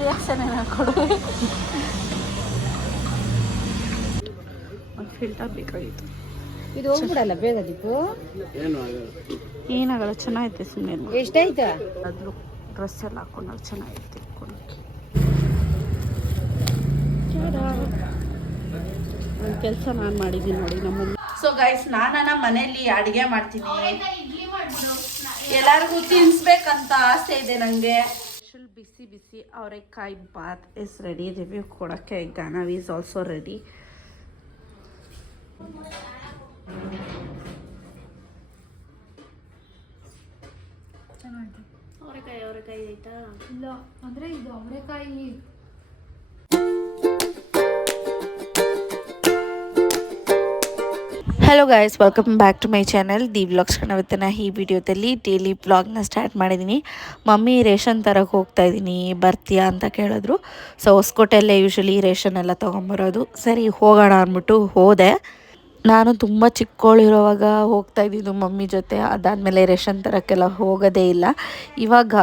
Reaction ಏನಾದ್ರು ಕೊಡು. ಒಂದು ಫಿಲ್ಟರ್ ಬೇಕಾಗಿತ್ತು. ಇದು ಹೋಗ್ಬಿಡಲ್ಲ ಬೇಗ ದೀಪು? ಏನಾಗಲ್ಲ ಚೆನ್ನಾಗೈತೆ ಸುಮ್ಮನೆ ಎಷ್ಟಾಯ್ತಾ? ಅದ್ರ ಡ್ರೆಸ್ ಎಲ್ಲ ಹಾಕೊಂಡಾಗ ಚೆನ್ನಾಗಿತ್ತು ಇಟ್ಕೊಳಕ್ಕೆ ಒಂದು ಕೆಲಸ ನಾನು ಮಾಡಿದ್ದೀನಿ ನೋಡಿ ನಮ್ಮ ಸೊ ಗೈಸ್ ನಾನು ಮನೆಯಲ್ಲಿ ಅಡುಗೆ ಮಾಡ್ತೀನಿ ಎಲ್ಲರಿಗೂ ತಿನ್ಸ್ಬೇಕಂತ ಆಸೆ ಇದೆ ನನಗೆ ಬಿಸಿ ಬಿಸಿ ಅವರೆಕಾಯಿ ಬಾತ್ ಇಸ್ ರೆಡಿ ರಿವ್ಯೂ ಕೊಡೋಕ್ಕೆ ಗಾನವ್ ಈಸ್ ಆಲ್ಸೋ ರೆಡಿ ಅವರೆಕಾಯಿ ಅವರೆಕಾಯಿ ಆಯ್ತಾ ಇಲ್ಲ ಅಂದ್ರೆ ಇದು ಅವರೆಕಾಯಿ hello guys welcome back to my channel the vlogs ಕಣವತ್ತನ ಈ ವಿಡಿಯೋದಲ್ಲಿ ಡೈಲಿ ಬ್ಲಾಗ್ನ ಸ್ಟಾರ್ಟ್ ಮಾಡಿದ್ದೀನಿ ಮಮ್ಮಿ ರೇಷನ್ ತರಕ್ಕೆ ಹೋಗ್ತಾ ಇದ್ದೀನಿ ಬರ್ತೀಯಾ ಅಂತ ಕೇಳಿದ್ರು. ಸೊ ಹೊಸಕೋಟೆಯಲ್ಲೇ ಯೂಶಲಿ ರೇಷನ್ ಎಲ್ಲ ತೊಗೊಂಬರೋದು. ಸರಿ, ಹೋಗೋಣ ಅಂದ್ಬಿಟ್ಟು ಹೋದೆ. ನಾನು ತುಂಬ ಚಿಕ್ಕವಳಿರೋವಾಗ ಹೋಗ್ತಾ ಇದ್ದಿದ್ದು ಮಮ್ಮಿ ಜೊತೆ. ಅದಾದಮೇಲೆ ರೇಷನ್ ತರೋಕ್ಕೆಲ್ಲ ಹೋಗೋದೇ ಇಲ್ಲ. ಇವಾಗ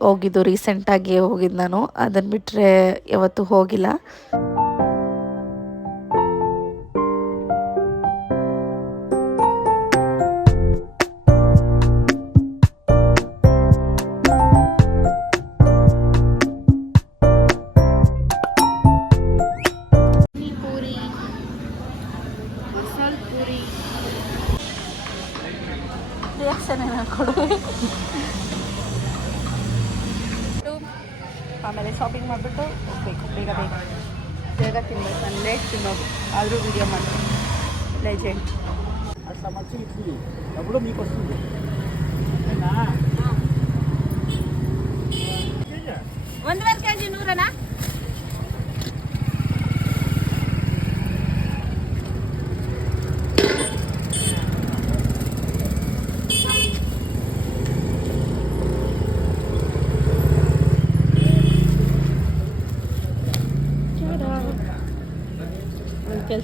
ಹೋಗಿದ್ದು ರೀಸೆಂಟಾಗಿ ಹೋಗಿದ್ದು ನಾನು. ಅದನ್ನು ಬಿಟ್ಟರೆ ಯಾವತ್ತೂ ಹೋಗಿಲ್ಲ. ಬೇಗ ತಿನ್ಬೇಕು ನಾನು ಲೇಟ್ ತಿನ್ನೋದು. ಆದರೂ ವಿಡಿಯೋ ಮಾಡ್ತೀನಿ. ಲೆಜೆಂಡ್. ಒಂದುವರೆ ಕೆಜಿ ನೂರನಾ?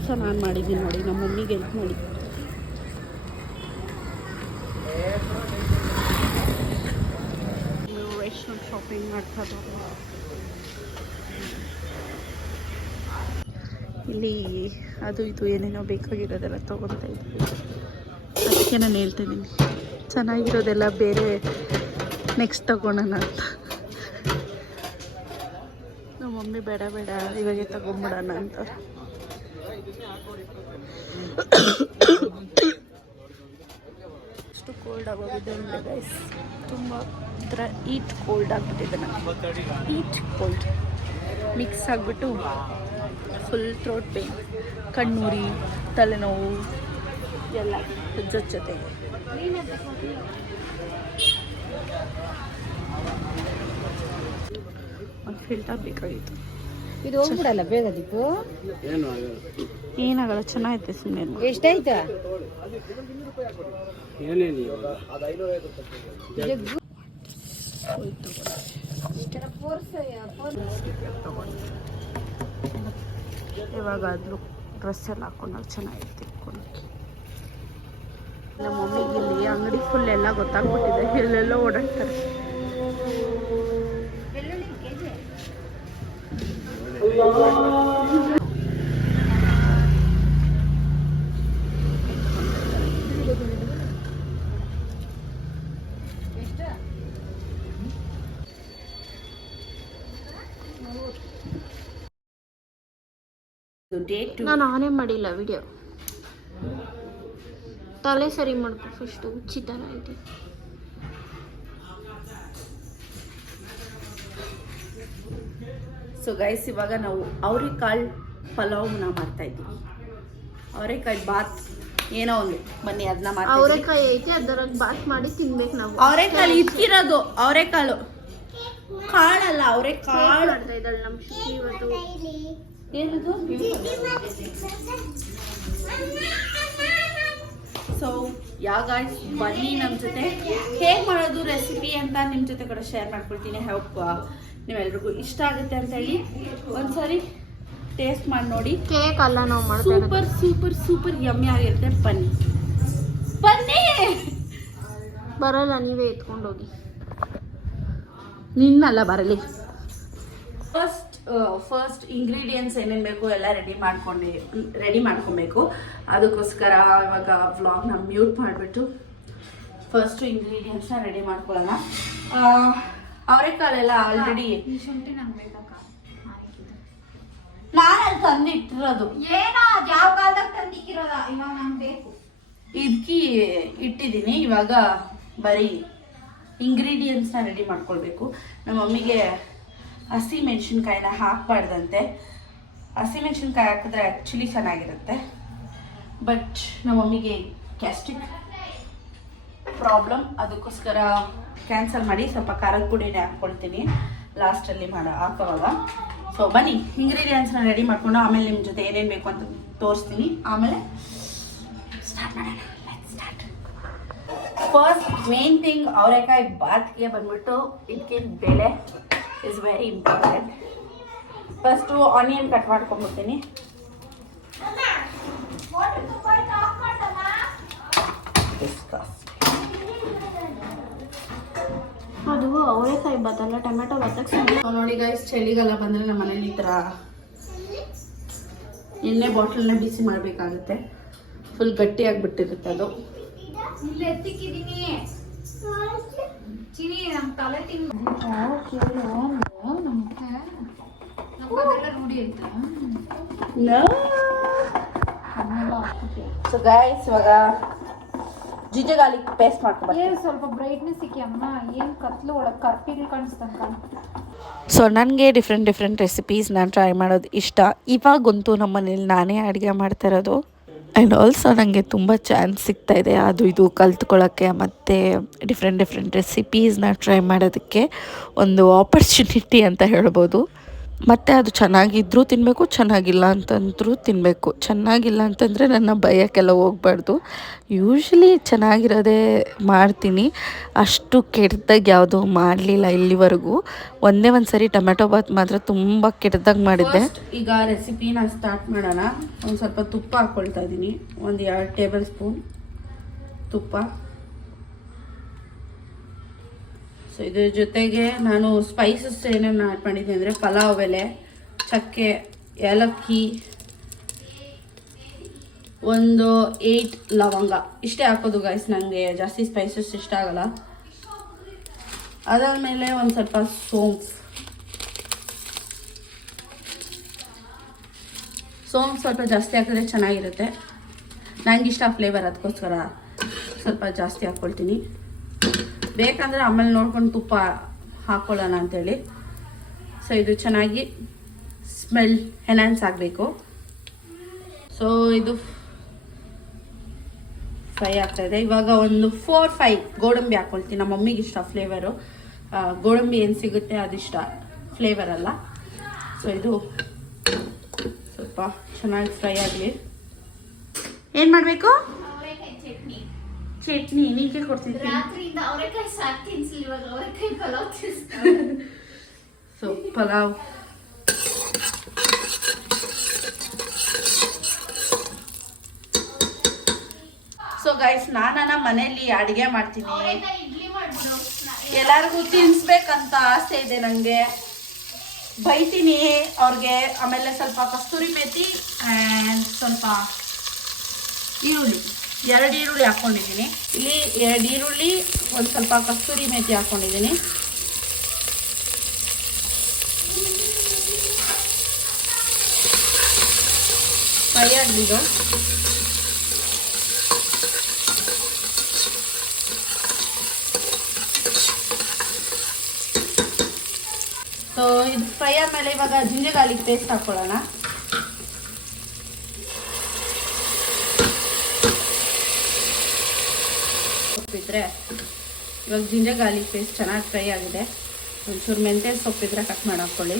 ಕೆಲಸ ನಾನು ಮಾಡಿದ್ದೀನಿ ನೋಡಿ ನಮ್ಮ ಮಮ್ಮಿಗೆ ಹೆಲ್ಪ್ ಮಾಡಿ. ಶಾಪಿಂಗ್ ಮಾಡ್ತಾ ಇಲ್ಲಿ ಅದು ಇದು ಏನೇನೋ ಬೇಕಾಗಿರೋದೆಲ್ಲ ತೊಗೊತಾ ಇದ್ವಿ. ಅದಕ್ಕೆ ನಾನು ಹೇಳ್ತಿದ್ದೀನಿ ಚೆನ್ನಾಗಿರೋದೆಲ್ಲ ಬೇರೆ ನೆಕ್ಸ್ಟ್ ತಗೊಳೋಣ ಅಂತ. ನಮ್ಮ ಮಮ್ಮಿ ಬೇಡ ಬೇಡ ಇವಾಗೆ ತಗೊಂಬಿಡೋಣ ಅಂತ. ಅಷ್ಟು ಕೋಲ್ಡ್ ಆಗೋಗಿದೆ ಅಂದರೆ ಗೈಸ್ ತುಂಬ ಒಂಥರ ಈಟ್ ಕೋಲ್ಡ್ ಆಗಿಬಿಟ್ಟಿದೆ ನನಗೆ ಈಟ್ ಕೋಲ್ಡ್ ಮಿಕ್ಸ್ ಆಗಿಬಿಟ್ಟು ಫುಲ್ ಥ್ರೋಟ್ ಪೇನ್ ಕಣ್ಣೂರಿ, ತಲೆನೋವು, ಎಲ್ಲ ಜೊತೆ ಜೊತೆಗೆ. ಒಂದು ಫಿಲ್ಟರ್ ಬೇಕಾಗಿತ್ತು. ಇದು ಹೋಗ್ಬಿಡಲ್ಲ ಬೇಗ ದೀಪು? ಏನು ಆಗಲ್ಲ ಏನಾಗಲ್ಲ ಚೆನ್ನಾಗೈತೆ ಸುಮ್ಮನೆ ಎಷ್ಟಾಯ್ತಾ? ಇವಾಗ? ಇದು ಇವಾಗಾದರೂ ಡ್ರೆಸ್ ಎಲ್ಲ ಹಾಕೊಂಡಾಗ ಚೆನ್ನಾಗಿತ್ತು ಇಟ್ಕೊಳಕ್ಕೆ. ನಮ್ಮ ಮಮ್ಮಿಗೆ ಇಲ್ಲಿ ಅಂಗಡಿ ಫುಲ್ ಎಲ್ಲ ಗೊತ್ತಾಗ್ಬಿಟ್ಟಿದೆ ಎಲ್ಲೆಲ್ಲೋ ಓಡಾಡ್ತಾರೆ. ನಾನು ಆನೇ ಮಾಡಿಲ್ಲ ವಿಡಿಯೋ ತಲೆ ಸರಿ ಮಾಡ್ಕೊ ಫಸ್ಟು ಹುಚ್ಚಿ ಥರ ಇದೆ. ಸೊ ಗೈಸ್ ಇವಾಗ ನಾವು ಅವರೆಕಾಳು ಪಲಾವ್ನ ಮಾಡ್ತಾ ಇದ್ದೀವಿ. ಅವರೆಕಾಳು ಬಾತ್ ಏನೋ ಒಂದು. ಬನ್ನಿ ಅದನ್ನ ಮಾಡ್ತಾ ಅವರೆಕಾಯಿ ಐತೆ ಅದರಾಗ ಬಾತ್ ಮಾಡಿ ತಿನ್ಬೇಕು ನಾವು? ಅವರೆಕಾಳು ಇಕ್ಕಿರೋದು ಅವರೆಕಾಳು. ಕಾಳಲ್ಲ ಅವರೆಕಾಳು. ಮಾಡ್ತಾ ಇದ್ದಾಳೆ ನಮ್ಮ ಇವತ್ತು. ಏನದು? ಸೊ ಯಾ ಗಾಯ್ಸ್ ಬನ್ನಿ ನಮ್ಮ ಜೊತೆ. ಹೇಗೆ ಮಾಡೋದು ರೆಸಿಪಿ ಅಂತ ನಿಮ್ಮ ಜೊತೆ ಕೂಡ ಶೇರ್ ಮಾಡ್ಕೊಳ್ತೀನಿ. ಹೆಲ್ಪ್ ನೀವೆಲ್ರಿಗೂ ಇಷ್ಟ ಆಗುತ್ತೆ ಅಂತ ಹೇಳಿ ಒಂದ್ಸರಿ ಟೇಸ್ಟ್ ಮಾಡಿ ನೋಡಿ. ಕೇಕ್ ಅಲ್ಲ ನಾವು ಮಾಡ್ತಾ ಸೂಪರ್ ಸೂಪರ್ ಸೂಪರ್ ಯಮ್ಮಿ ಆಗಿರುತ್ತೆ ಬನ್ನಿ. ಬನ್ನಿ! ಬರಲ್ಲ ನೀವೇ ಎತ್ಕೊಂಡು ಹೋಗಿ ನಿನ್ನಲ್ಲ ಬರಲಿ. ಫಸ್ಟ್ ಫಸ್ಟ್ ಇಂಗ್ರೀಡಿಯೆಂಟ್ಸ್ ಏನೇನು ಬೇಕು ಎಲ್ಲ ರೆಡಿ ಮಾಡ್ಕೊಂಡು ರೆಡಿ ಮಾಡ್ಕೊಬೇಕು. ಅದಕ್ಕೋಸ್ಕರ ಇವಾಗ ವ್ಲಾಗ್ನ ಮ್ಯೂಟ್ ಮಾಡಿಬಿಟ್ಟು ಫಸ್ಟು ಇಂಗ್ರೀಡಿಯೆಂಟ್ಸ್ನ ರೆಡಿ ಮಾಡ್ಕೊಳ್ಳೋಣ. ಆ, ಅವರೆಕಾಳೆಲ್ಲ ಆಲ್ರೆಡಿ ಶುಂಠಿ ನಂಗೆ ಬೇಕಕ್ಕ ನಾನು ಅಲ್ಲಿ ತಂದಿಟ್ಟಿರೋದು. ಏನೋ ಅದ್ ಯಾವ ಕಾಲದಾಗ ತಂದಿಕ್ಕಿರೋದ ಇವಾಗ ನಂಗೆ ಬೇಕು. ಇದಕ್ಕೆ ಇಟ್ಟಿದ್ದೀನಿ ಇವಾಗ ಬರೀ ಇಂಗ್ರೀಡಿಯೆಂಟ್ಸ್ನ ರೆಡಿ ಮಾಡ್ಕೊಳ್ಬೇಕು. ನಮ್ಮ ಮಮ್ಮಿಗೆ ಹಸಿ ಮೆಣಸಿನ್ಕಾಯಿನ ಹಾಕಬಾರ್ದಂತೆ. ಹಸಿ ಮೆಣಸಿನ್ಕಾಯಿ ಹಾಕಿದ್ರೆ ಆ್ಯಕ್ಚುಲಿ ಚೆನ್ನಾಗಿರುತ್ತೆ. ಬಟ್ ನಮ್ಮ ಮಮ್ಮಿಗೆ ಗ್ಯಾಸ್ಟ್ರಿಕ್ ಪ್ರಾಬ್ಲಮ್ ಅದಕ್ಕೋಸ್ಕರ ಕ್ಯಾನ್ಸಲ್ ಮಾಡಿ ಸ್ವಲ್ಪ ಖಾರದ ಪುಡಿನೇ ಹಾಕ್ಕೊಳ್ತೀನಿ. ಲಾಸ್ಟಲ್ಲಿ ಮಾಡ, ಹಾಕೋವಾಗ. ಸೊ ಬನ್ನಿ ಇಂಗ್ರೀಡಿಯೆಂಟ್ಸ್ನ ರೆಡಿ ಮಾಡ್ಕೊಂಡು ಆಮೇಲೆ ನಿಮ್ಮ ಜೊತೆ ಏನೇನು ಬೇಕು ಅಂತ ತೋರಿಸ್ತೀನಿ. ಆಮೇಲೆ ಸ್ಟಾರ್ಟ್ ಮಾಡೋಣ. ಸ್ಟಾರ್ಟ್ ಫಸ್ಟ್ ಮೇನ್ ಥಿಂಗ್ ಅವರೆಕಾಯಿ ಬಾತ್ಗೆ ಬಂದ್ಬಿಟ್ಟು ಇದಕ್ಕೆ ಬೆಲೆ is very important first onion cut ಮಾಡ್ಕೊಂಬಿಡ್ತೀನಿ ಅವರೆಕಾಯಿ ಬತ್ತಲ್ಲ ಟೊಮೆಟೊ ಬತ್ತಕ್ಕೆ ನೋಡಿ ಗೈಸ್ ಚಳಿಗಾಲ ಬಂದರೆ ನಮ್ಮ ಮನೇಲಿ ಈ ಥರ ಎಣ್ಣೆ ಬಾಟ್ಲನ್ನ ಬಿಸಿ ಮಾಡಬೇಕಾಗುತ್ತೆ. ಫುಲ್ ಅದು. ನಮ್ಗೆಲ್ಲ ರೂಢಿ ಆಯ್ತಾ ಸೊ ಗಾಯ್ಸ್ ಇವಾಗ ಜಿಂಜರ್ ಗಾರ್ಲಿಕ್ ಪೇಸ್ಟ್ ಮಾಡ್ಕೊಬರ್ತೀನಿ ಏನ್ ಸ್ವಲ್ಪ ಬ್ರೈಟ್ನೆಸ್ ಸಿಕ್ಕಿ ಅಮ್ಮ ಏನ್ ಕತ್ಲು ಒಳಗೆ ಕರ್ಪಿಗಳು ಕಾಣಿಸ್ತಂತ? ಸೊ ನನಗೆ ಡಿಫ್ರೆಂಟ್ ಡಿಫ್ರೆಂಟ್ ರೆಸಿಪೀಸ್ ನಾನು ಟ್ರೈ ಮಾಡೋದು ಇಷ್ಟ. ಇವಾಗಂತೂ ನಮ್ಮ ಮನೇಲಿ ನಾನೇ ಅಡುಗೆ ಮಾಡ್ತಾ ಇರೋದು. ಆ್ಯಂಡ್ ಆಲ್ಸೋ ನನಗೆ ತುಂಬ ಚಾನ್ಸ್ ಸಿಗ್ತಾ ಇದೆ ಅದು ಇದು ಕಲ್ತ್ಕೊಳ್ಳೋಕ್ಕೆ ಮತ್ತು ಡಿಫ್ರೆಂಟ್ ಡಿಫ್ರೆಂಟ್ ರೆಸಿಪೀಸ್ನ ಟ್ರೈ ಮಾಡೋದಕ್ಕೆ ಒಂದು ಆಪರ್ಚುನಿಟಿ ಅಂತ ಹೇಳ್ಬೋದು. ಮತ್ತು ಅದು ಚೆನ್ನಾಗಿದ್ದರೂ ತಿನ್ನಬೇಕು ಚೆನ್ನಾಗಿಲ್ಲ ಅಂತಂದ್ರೂ ತಿನ್ನಬೇಕು ಚೆನ್ನಾಗಿಲ್ಲ ಅಂತಂದರೆ ನನ್ನ ಭಯಕ್ಕೆಲ್ಲ ಹೋಗ್ಬಾರ್ದು. ಯೂಶ್ವಲಿ ಚೆನ್ನಾಗಿರೋದೇ ಮಾಡ್ತೀನಿ. ಅಷ್ಟು ಕೆಟ್ಟದಾಗ ಯಾವುದೂ ಮಾಡಲಿಲ್ಲ ಇಲ್ಲಿವರೆಗೂ. ಒಂದೇ ಒಂದು ಸರಿ ಟೊಮೆಟೊ ಬಾತ್ ಮಾತ್ರ ತುಂಬ ಕೆಟ್ಟದಾಗ ಮಾಡಿದ್ದೆ. ಈಗ ರೆಸಿಪಿನ ಸ್ಟಾರ್ಟ್ ಮಾಡೋಣ. ಒಂದು ಸ್ವಲ್ಪ ತುಪ್ಪ ಹಾಕ್ಕೊಳ್ತಾ ಇದ್ದೀನಿ. ಒಂದು ಎರಡು ಟೇಬಲ್ ಸ್ಪೂನ್ ತುಪ್ಪ. ಸೊ ಇದ್ರ ಜೊತೆಗೆ ನಾನು ಸ್ಪೈಸಸ್ ಏನೇನು ಆ್ಯಡ್ ಮಾಡಿದ್ದೀನಿ ಅಂದರೆ ಪಲಾವ್ ಎಲೆ, ಚಕ್ಕೆ, ಏಲಕ್ಕಿ, ಒಂದು ಏಯ್ಟ್ ಲವಂಗ. ಇಷ್ಟೇ ಹಾಕೋದು ಗೈಸ್ ನನಗೆ ಜಾಸ್ತಿ ಸ್ಪೈಸಸ್ ಇಷ್ಟ ಆಗಲ್ಲ. ಅದಾದಮೇಲೆ ಒಂದು ಸ್ವಲ್ಪ ಸೋಂಫ್. ಸೋಂಫ್ ಸ್ವಲ್ಪ ಜಾಸ್ತಿ ಹಾಕಿದ್ರೆ ಚೆನ್ನಾಗಿರುತ್ತೆ. ನನಗಿಷ್ಟ ಫ್ಲೇವರ್ ಅದಕ್ಕೋಸ್ಕರ ಸ್ವಲ್ಪ ಜಾಸ್ತಿ ಹಾಕ್ಕೊಳ್ತೀನಿ ಬೇಕಂದರೆ ಆಮೇಲೆ ನೋಡ್ಕೊಂಡು ತುಪ್ಪ ಹಾಕ್ಕೊಳ್ಳೋಣ ಅಂತೇಳಿ. ಸೊ ಇದು ಚೆನ್ನಾಗಿ ಸ್ಮೆಲ್ ಎನ್ಹಾನ್ಸ್ ಆಗಬೇಕು. ಸೊ ಇದು ಫ್ರೈ ಆಗ್ತಾಯಿದೆ ಇವಾಗ ಒಂದು ಫೋರ್ ಫೈವ್ ಗೋಡಂಬಿ ಹಾಕ್ಕೊಳ್ತೀನಿ ನಮ್ಮ ಮಮ್ಮಿಗೆ ಇಷ್ಟ ಫ್ಲೇವರು ಗೋಡಂಬಿ ಏನು ಸಿಗುತ್ತೆ ಅದಿಷ್ಟ ಫ್ಲೇವರ್ ಅಲ್ಲ. ಸೊ ಇದು ಸ್ವಲ್ಪ ಚೆನ್ನಾಗಿ ಫ್ರೈ ಆಗಲಿ. ಏನು ಮಾಡಬೇಕು? ಚಟ್ನಿ ನಿಂಗೆ ಕೊಡ್ತೀನಿ ರಾತ್ರಿಯಿಂದ ಅವರೆಕಾಯಿ ಸಾಕು ತಿನ್ಸಲಿ ಇವಾಗ ಅವರೆಕಾಯಿ ಪಲಾವ್ ತಿನ್ಸ್ತಾರೆ ಸೊ ಪಲಾವ್. ಸೊ ಗೈಸ್ ನಾನ ಮನೆಯಲ್ಲಿ ಅಡುಗೆ ಮಾಡ್ತೀನಿ. ಎಲ್ಲರಿಗೂ ತಿನ್ಸ್ಬೇಕಂತ ಆಸೆ ಇದೆ ನನಗೆ ಬೈತೀನಿ ಅವ್ರಿಗೆ ಆಮೇಲೆ ಸ್ವಲ್ಪ ಕಸ್ತೂರಿ ಮೇತಿ ಆ್ಯಂಡ್ ಸ್ವಲ್ಪ ಈರುಳ್ಳಿ. ಎರಡು ಈರುಳ್ಳಿ ಹಾಕ್ಕೊಂಡಿದ್ದೀನಿ ಇಲ್ಲಿ ಎರಡು ಈರುಳ್ಳಿ, ಒಂದು ಸ್ವಲ್ಪ ಕಸ್ತೂರಿ ಮೇಥಿ ಹಾಕ್ಕೊಂಡಿದ್ದೀನಿ ಫ್ರೈ ಆಗಲಿದು ಸೊ ಇದು ಫ್ರೈ ಆದಮೇಲೆ ಇವಾಗ ಜಿಂಜೆ ಗಾರ್ಲಿಕ್ ಪೇಸ್ಟ್ ಹಾಕ್ಕೊಳ್ಳೋಣ ಇವಾಗ ಜಿಂಜರ್ ಗಾರ್ಲಿಕ್ ಪೇಸ್ಟ್ ಚೆನ್ನಾಗಿ ಫ್ರೈ ಆಗಿದೆ. ಒಂಚೂರು ಮೆಂತ್ಯ ಸೊಪ್ಪಿದ್ರೆ ಕಟ್ ಮಾಡಿ ಹಾಕ್ಕೊಳ್ಳಿ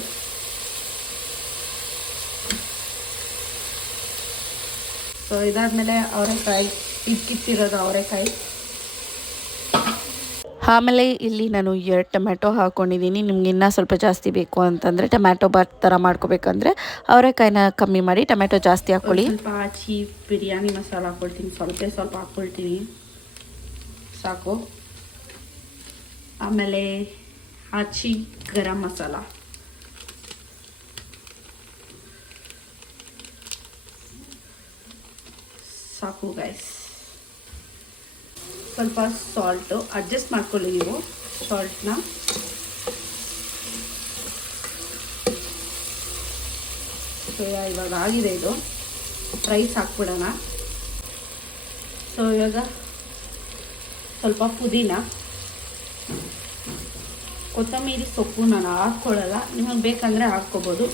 ಸೊ ಇದಾದಮೇಲೆ ಅವರೆಕಾಯಿ ಇದ್ಕಿತ್ತಿರೋದು ಅವರೆಕಾಯಿ. ಆಮೇಲೆ ಇಲ್ಲಿ ನಾನು ಎರಡು ಟೊಮೆಟೊ ಹಾಕ್ಕೊಂಡಿದ್ದೀನಿ ನಿಮ್ಗೆ ಇನ್ನೂ ಸ್ವಲ್ಪ ಜಾಸ್ತಿ ಬೇಕು ಅಂತಂದರೆ ಟೊಮ್ಯಾಟೊ ಬಾತ್ ಥರ ಮಾಡ್ಕೋಬೇಕಂದ್ರೆ ಅವರೆಕಾಯಿನ ಕಮ್ಮಿ ಮಾಡಿ ಟೊಮೆಟೊ ಜಾಸ್ತಿ ಹಾಕ್ಕೊಳ್ಳಿ ಸ್ವಲ್ಪ ಆಚಿ ಬಿರಿಯಾನಿ ಮಸಾಲ ಹಾಕ್ಕೊಳ್ತೀನಿ ಸ್ವಲ್ಪ ಸ್ವಲ್ಪ ಹಾಕ್ಕೊಳ್ತೀನಿ ಸಾಕು. ಆಮೇಲೆ ಆಚಿ ಗರಂ ಮಸಾಲ. ಸಾಕು ಗೈಸ್ ಸ್ವಲ್ಪ ಸಾಲ್ಟು ಅಡ್ಜಸ್ಟ್ ಮಾಡ್ಕೊಳ್ಳಿ ನೀವು ಸಾಲ್ಟ್ನ ಸೊ ಇವಾಗ ಆಗಿದೆ ಇದು. ರೈಸ್ ಹಾಕ್ಬಿಡೋಣ. ಸೊ ಇವಾಗ ಸ್ವಲ್ಪ ಪುದೀನ, ಕೊತ್ತಂಬರಿ ಸೊಪ್ಪು ನಾನು ಹಾಕ್ಕೊಳ್ಳಲ್ಲ. ನಿಮಗೆ ಬೇಕಂದರೆ ಹಾಕ್ಕೋಬೋದು.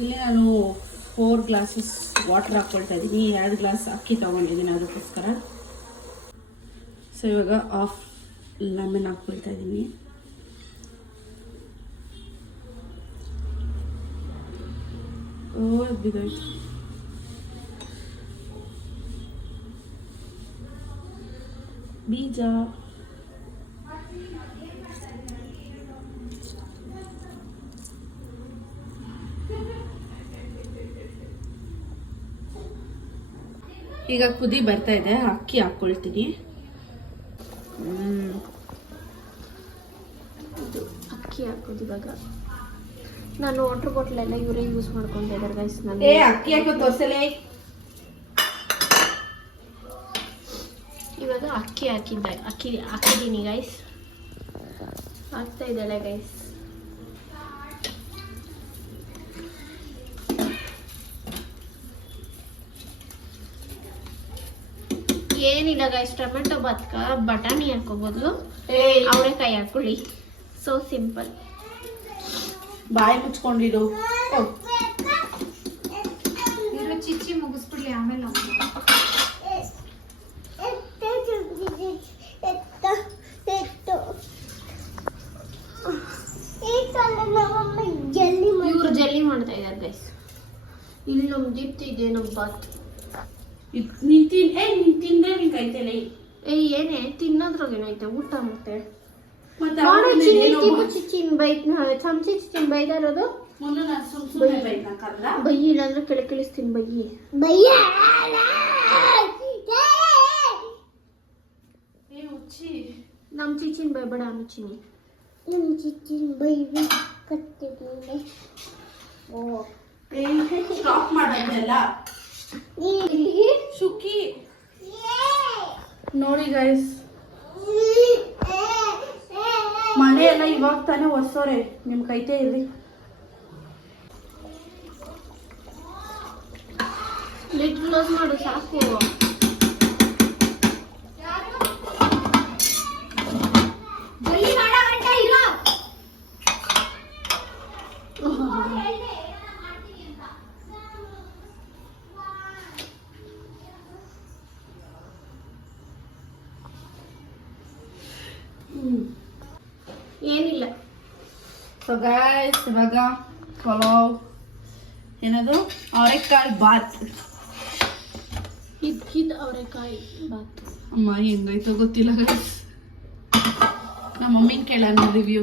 ಇಲ್ಲಿ ನಾನು ಫೋರ್ ಗ್ಲಾಸಸ್ ವಾಟರ್ ಹಾಕ್ಕೊಳ್ತಾ ಇದ್ದೀನಿ. ಎರಡು ಗ್ಲಾಸ್ ಅಕ್ಕಿ ತೊಗೊಂಡಿದ್ದೀನಿ ಅದಕ್ಕೋಸ್ಕರ. ಸೊ ಇವಾಗ ಆಫ್ ಲೆಮನ್ ಹಾಕ್ಕೊಳ್ತಾ ಇದ್ದೀನಿ ಓ ಬೀಜ. ಈಗ ಕುದಿ ಬರ್ತಾ ಇದೆ ಅಕ್ಕಿ ಹಾಕ್ಕೊಳ್ತೀನಿ. ಹ್ಮ್. ಅಕ್ಕಿ ಹಾಕೋದು ಇವಾಗ. ನಾನು ವಾಟರ್ ಬಾಟಲ್ ಎಲ್ಲ ಇವರೇ ಯೂಸ್ ಮಾಡ್ಕೊಂಡಿದ್ದಾರೆ ಗೈಸ್ ನಾನು ಏ ಅಕ್ಕಿ ಹಾಕೋ ತೋರ್ಸಲೇ. ಇವಾಗ ಅಕ್ಕಿ ಹಾಕಿದ್ದ. ಅಕ್ಕಿ ಹಾಕಿದ್ದೀನಿ ಗೈಸ್ ಹಾಕ್ತಾ ಇದ್ದಾಳೆ ಗೈಸ್ ಏನಿಲ್ಲ ಗೈಸ್ ಟೊಮೆಟೊ ಬದ್ಕ ಬಟಾಣಿ ಹಾಕೋ ಬದಲು ಅವರೆಕಾಯಿ ಹಾಕೊಳ್ಳಿ. ಸೊ ಸಿಂಪಲ್ ಬಾಯಿ ಮುಚ್ಕೊಂಡಿರು. ಚಿಚ್ಚಿ ಮುಗಿಸ್ಬಿಡ್ಲಿ ಆಮೇಲೆ. ಇವ್ರು ಜಲ್ಲಿ ಮಾಡ್ತಾ ಇದ್ದಾರೆ ಗೈಸ್ ಇಲ್ಲಿ ನಮ್ಮ ದೀಪ್ತಿ ಇದೆ ನಮ್ಮ ಬಾತ್ ಇದ್ ನೀನ್ ತಿನ್ ಏ ನೀನ್ ತಿಂದ್ರೆ ನಿನ್ ಕೈತೇನೆ ಏ ಏನೇ ತಿನ್ನೋದ್ರಾಗ ಏನೈತೆ ಊಟ ಮತ್ತೆ. ಮತ್ತೆ ನೋಡು ಚಿನ್ನಿ ಮಾಡ್- ಚಿಚ್ಚಿನ್ ಚಮಚಿ ಚಿಚ್ಚಿನ್ ಇರೋದು? ಮೊನ್ನೆ ನಾನ್ ಸುಮ್ ಸುಮ್ನೆ ಬೈದ್ನಕ್ಕಲ್ಲ? ಬೈಯಿ ಇಲ್ಲಾಂದ್ರೆ ಕೆಳ ಕೇಳಿಸ್ತೀನಿ ಬೈಯಿ. ಏ! ಹುಚ್ಚಿ. ನಮ್ ಚಿಚ್ಚಿನ್ ಬೈಬೇಡ ಅನ್ಚಿನಿ ಏ ಸ್ಟಾಪ್ ಮಾಡೋದೆಲ್ಲ ಶುಕಿ. ನೋಡಿ ಗೈಸ್ ಮನೆ ಎಲ್ಲ ಇವಾಗ ತಾನೇ ಹೊಸೋರೆ ನಿಮ್ ಕೈತೆ ಇರ್ರಿ ಕ್ಲೋಸ್ ಮಾಡು ಸಾಕು. ಸೊ ಗಾಯ್ಸ್ ಇವಾಗ ಪಲಾವ್ ಏನದು? ಅವರೆಕಾಯಿ ಬಾತ್. ಇದ್ ಇದ್ ಅವರೆಕಾಯಿ ಬಾತ್. ಅಮ್ಮ ಹೆಂಗಾಯ್ತು ಗೊತ್ತಿಲ್ಲ ಗಾಯ್ಸ್ ನಮ್ಮ ಮಮ್ಮಿನ ಕೇಳೋಣ ರಿವ್ಯೂ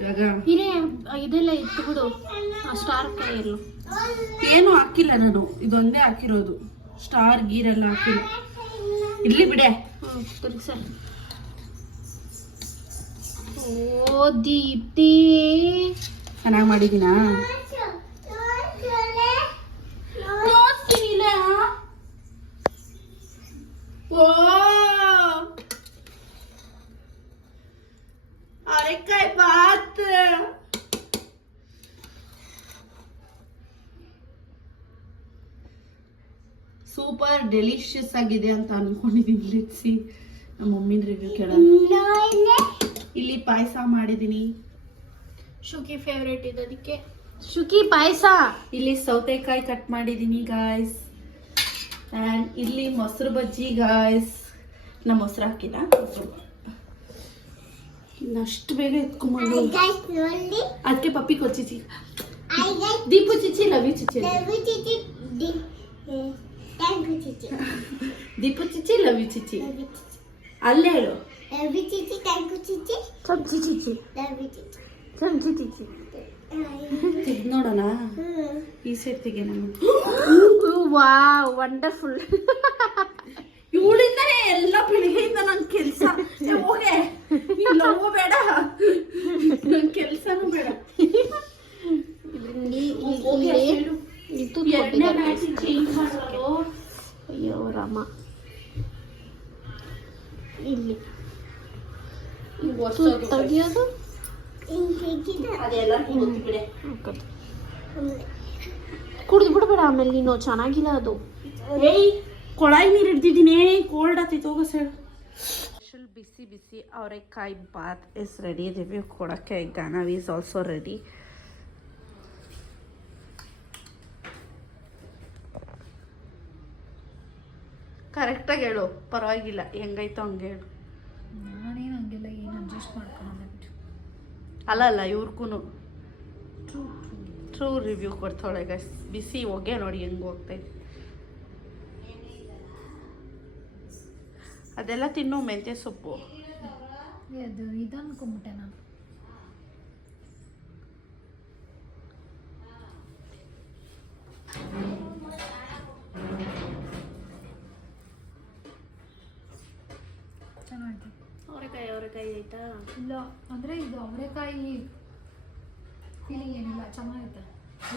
ಇವಾಗ ಇದೆಲ್ಲ ಇತ್ತು ಬಿಡು ಆ ಸ್ಟಾರ್ ಕಾಯಿ ಎಲ್ಲ ಏನು ಹಾಕಿಲ್ಲ ನಾನು. ಇದೊಂದೇ ಹಾಕಿರೋದು. ಸ್ಟಾರ್ ಗೀರೆಲ್ಲ ಹಾಕಿಲ್ಲ. ಇರ್ಲಿ ಬಿಡೆ. ಹ್ಞೂ ತಿರ್ಗ್ಸರ್ ಓ ದೀಪ್ತಿ ಚೆನ್ನಾಗಿ ಮಾಡಿದೀನಾ ಓ! ಅರೆಕಾಯಿ ಬಾತ್. ಸೂಪರ್ ಡೆಲಿಷಿಯಸ್ ಆಗಿದೆ ಅಂತ ಅನ್ಕೊಂಡಿದ್ದೀನಿ ಲಿಟ್ಸಿ ನಮ್ಮ ಮಮ್ಮಿನ ರಿವ್ಯೂ ಕೇಳೋಣ. ಇಲ್ಲಿ ಪಾಯಸ ಮಾಡಿದ್ದೀನಿ ಶುಕಿ ಫೇವ್ರೇಟ್ ಇದೆ ಅದಕ್ಕೆ. ಶುಕಿ ಪಾಯಸ. ಇಲ್ಲಿ ಸೌತೆಕಾಯಿ ಕಟ್ ಮಾಡಿದೀನಿ ಗಾಯ್ಸ್ ಆ್ಯಂಡ್ ಇಲ್ಲಿ ಮೊಸರು ಬಜ್ಜಿ ಗಾಯ್ಸ್ ನಮ್ಮ ಮೊಸರು ಹಾಕಿಲ್ಲ. ಅಷ್ಟು ಇನ್ನಷ್ಟು ಬೇಗ ಎತ್ಕೊಂಡು ಅದಕ್ಕೆ ಪಪ್ಪಿ ಕೊಚ್ಚಿಚಿ ದೀಪು ಚಿಚ್ಚಿ ಲವಿ ಯು ಚಿಚ್ಚಿ ದೀಪು ಚಿಚಿ ಲವಿ ಚಿಚಿ. ಚಿಚ್ಚಿ ಅಲ್ಲೇ ಹೇಳು ಸಬ್ಜಿ ಚಿಚ್ಚಿ ಸಬ್ಜಿ ಚಿಚ್ಚಿ ತೆಗ್ದು ನೋಡೋಣ. ಈ ಸೆಟ್ಟಿಗೆ ನಾನು. ವಾ ವಂಡರ್ಫುಲ್ ಇವಳಿಂದನೇ ಎಲ್ಲ ಬೆಳಿಗ್ಗೆಯಿಂದ ನನ್ ಕೆಲ್ಸ. ಏ, ಹೋಗೆ ನೀನ್ ಬೇಡ. ನನ್ ಕೆಲ್ಸನೂ ಬೇಡ. ಹೋಗಿ. ಇದು ಎರಡನೇ ಮ್ಯಾಚ್ ಚೇಂಜ್ ಮಾಡೋದು. ಅಯ್ಯೋ ರಾಮ. ಇಲ್ಲಿ. ತೆಗಿಯೋದು ಅದೆಲ್ಲ ಗೊತ್ತು ಬಿಡೆ. ಕುಡಿದು ಬಿಡಬೇಡ ಆಮೇಲೆ ನೀನು ಚೆನ್ನಾಗಿಲ್ಲ ಅದು. ಏಯ್ ಕೊಳಾಯಿ ನೀರು ಹಿಡ್ದಿದ್ದೀನಿ. ಕೋಲ್ಡ್ ಆತೈತೆ ಹೋಗೋ ಸರ್. ಸ್ಪೆಷಲ್ ಬಿಸಿ ಬಿಸಿ ಅವರೆಕಾಯಿ ಬಾತ್ ಇಸ್ ರೆಡಿ ರಿವ್ಯೂ ಕೊಡೋಕ್ಕೆ ಗಾನವ್ ಈಸ್ ಆಲ್ಸೋ ರೆಡಿ ಕರೆಕ್ಟಾಗಿ ಹೇಳು. ಪರವಾಗಿಲ್ಲ. ಹೆಂಗೈತೋ ಹಂಗೆ ಹೇಳು. ನಾನೇನು ಹಂಗೆಲ್ಲ ಏನು ಅಡ್ಜಸ್ಟ್ ಮಾಡ್ಕೊಳ್ಳೋಣ ಬಿಟ್ಟು ಅಲ್ಲ ಅಲ್ಲ ಇವ್ರಿಗೂ ಟ್ರೂ ರಿವ್ಯೂ ಕೊಡ್ತಾಳೆ ಗೈಸ್ ಬಿಸಿ ಹೊಗೆ ನೋಡಿ ಹೆಂಗೆ ಹೋಗ್ತೈತೆ. ಅದೆಲ್ಲ ತಿನ್ನು ಮೆಂತ್ಯ ಸೊಪ್ಪು. ಇದನ್ಕೊಂಬಿಟ್ಟೆ ಇದು ಅನ್ಕೊಂಬಿಟ್ಟೆ ನಾನು. ಅವರೆಕಾಯಿ ಆಯ್ತಾ? ಇಲ್ಲ ಅಂದರೆ ಇದು ಅವರೆಕಾಯಿ ಫೀಲಿಂಗ್ ಏನಿಲ್ಲ ಚೆನ್ನಾಗೈತೆ.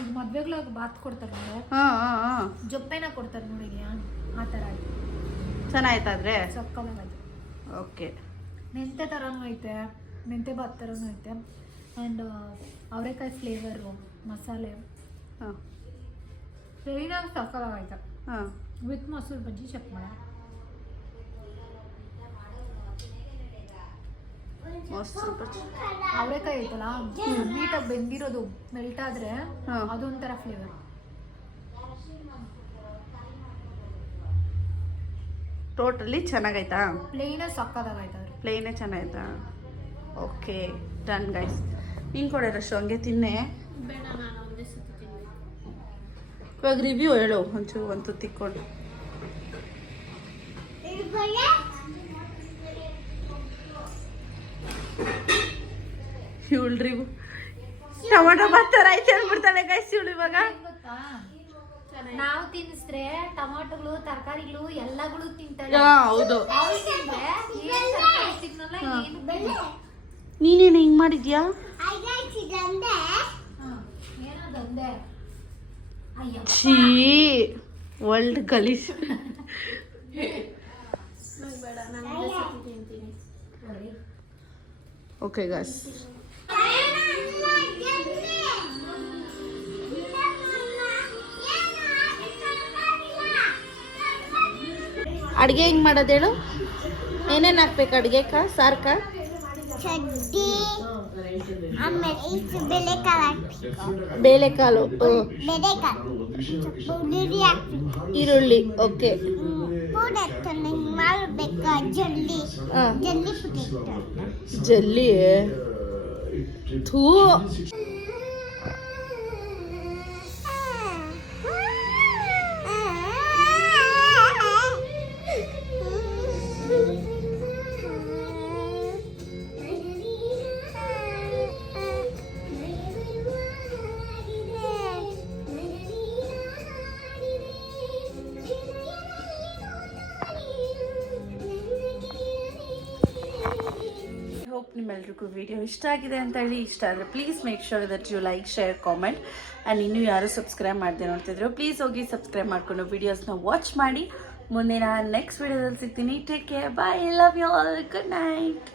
ಈಗ ಮದ್ವೆಗಳಾಗ ಬಾತ್ ಕೊಡ್ತಾರೆ ನೋಡಿ. ಹಾಂ ಹಾಂ ಹಾಂ. ಜೊಪ್ಪೆನ ಕೊಡ್ತಾರೆ ನೋಡಿ ಆ ಥರ ಚೆನ್ನಾಗೈತಾದ್ರೆ? ಸಕ್ಕಲಾಗೈತೆ ಓಕೆ. ಮೆಂತೆ ಥರನೂ ಐತೆ ಮೆಂತೆ ಬಾತ್ ಥರನೂ ಐತೆ ಆ್ಯಂಡ್ ಅವರೆಕಾಯಿ ಫ್ಲೇವರು ಮಸಾಲೆ. ಹಾಂ. ಕ್ಲೀನಾಗಿ ಸಕ್ಕಲಾಗೈತೆ ಹಾಂ. ವಿತ್ ಮೊಸರು ಬಜ್ಜಿ ಚೆಕ್ ಮಾಡ ಸ್ವಲ್ಪ ಅವರೆಕಾಯಿ ಐತಲ್ಲ? ನೀಟಾಗಿ ಬೆಂದಿರೋದು ಮೆಲ್ಟ್ ಆದರೆ ಹಾ. ಅದೊಂಥರ ಫ್ಲೇವರ್ ಟೋಟಲಿ ಚೆನ್ನಾಗೈತಾ? ಪ್ಲೇನೇ ಸಕ್ಕದಾಗೈತೆ ಪ್ಲೇನೇ ಚೆನ್ನಾಗೈತಾ? ಓಕೆ ಡನ್ ಗೈಸ್ ನೀನು ಕೊಡೆ ರಶು ಹಂಗೆ ತಿನ್ನೆ. ಇವಾಗ ರಿವ್ಯೂ ಹೇಳು ಒಂಚೂರು ಒಂದು ತಿಕ್ಕೊಂಡು ಇವಳು ರಿವ್ಯೂ ಟೊಮೊಟೊ ಬರ್ತಾರ ಐತೆ ಹೇಳ್ಬಿಡ್ತಾಳೆ ಗೈಸ್ ಶಿವಳು ಇವಾಗ. ನಾವು ತಿನ್ನಿಸ್ರೆ ಟೊಮಾಟೊಗಳು ತರಕಾರಿಗಳು ಎಲ್ಲಗಳು ತಿಂತಾರೆ ಹೌದು. ನೀನೇನು ಹಿಂಗೆ ಮಾಡಿದ್ಯಾ? ಛೀ ವರ್ಲ್ಡ್ ನಂಗೆ ಬೇಡ ನಾನು ತಿಂತೀನಿ. ಓಕೆ ಗಾಸ್ ಅಡುಗೆ ಹೆಂಗೆ ಮಾಡೋದು ಹೇಳು? ಏನೇನು ಹಾಕ್ಬೇಕು ಅಡುಗೆಕ ಸಾರ್ಕ ಬೆಳೆಕಾಳು ಈರುಳ್ಳಿ ಓಕೆ. ಮಾಡಬೇಕು ಜಲ್ದಿ ಹಾಂ ನಿಮ್ಮೆಲ್ರಿಗೂ ವಿಡಿಯೋ ಇಷ್ಟ ಆಗಿದೆ ಅಂತ ಹೇಳಿ ಇಷ್ಟ ಆದರೆ please make sure that you like share comment and ಇನ್ನೂ ಯಾರು ಸಬ್ಸ್ಕ್ರೈಬ್ ಮಾಡಿದೆ ನೋಡ್ತಿದ್ರು ಪ್ಲೀಸ್ ಹೋಗಿ ಸಬ್ಸ್ಕ್ರೈಬ್ ಮಾಡಿಕೊಂಡು ವೀಡಿಯೋಸ್ನ ವಾಚ್ ಮಾಡಿ. ಮುಂದಿನ ನೆಕ್ಸ್ಟ್ ವೀಡಿಯೋದಲ್ಲಿ ಸಿಗ್ತೀನಿ. Take care bye love you all good night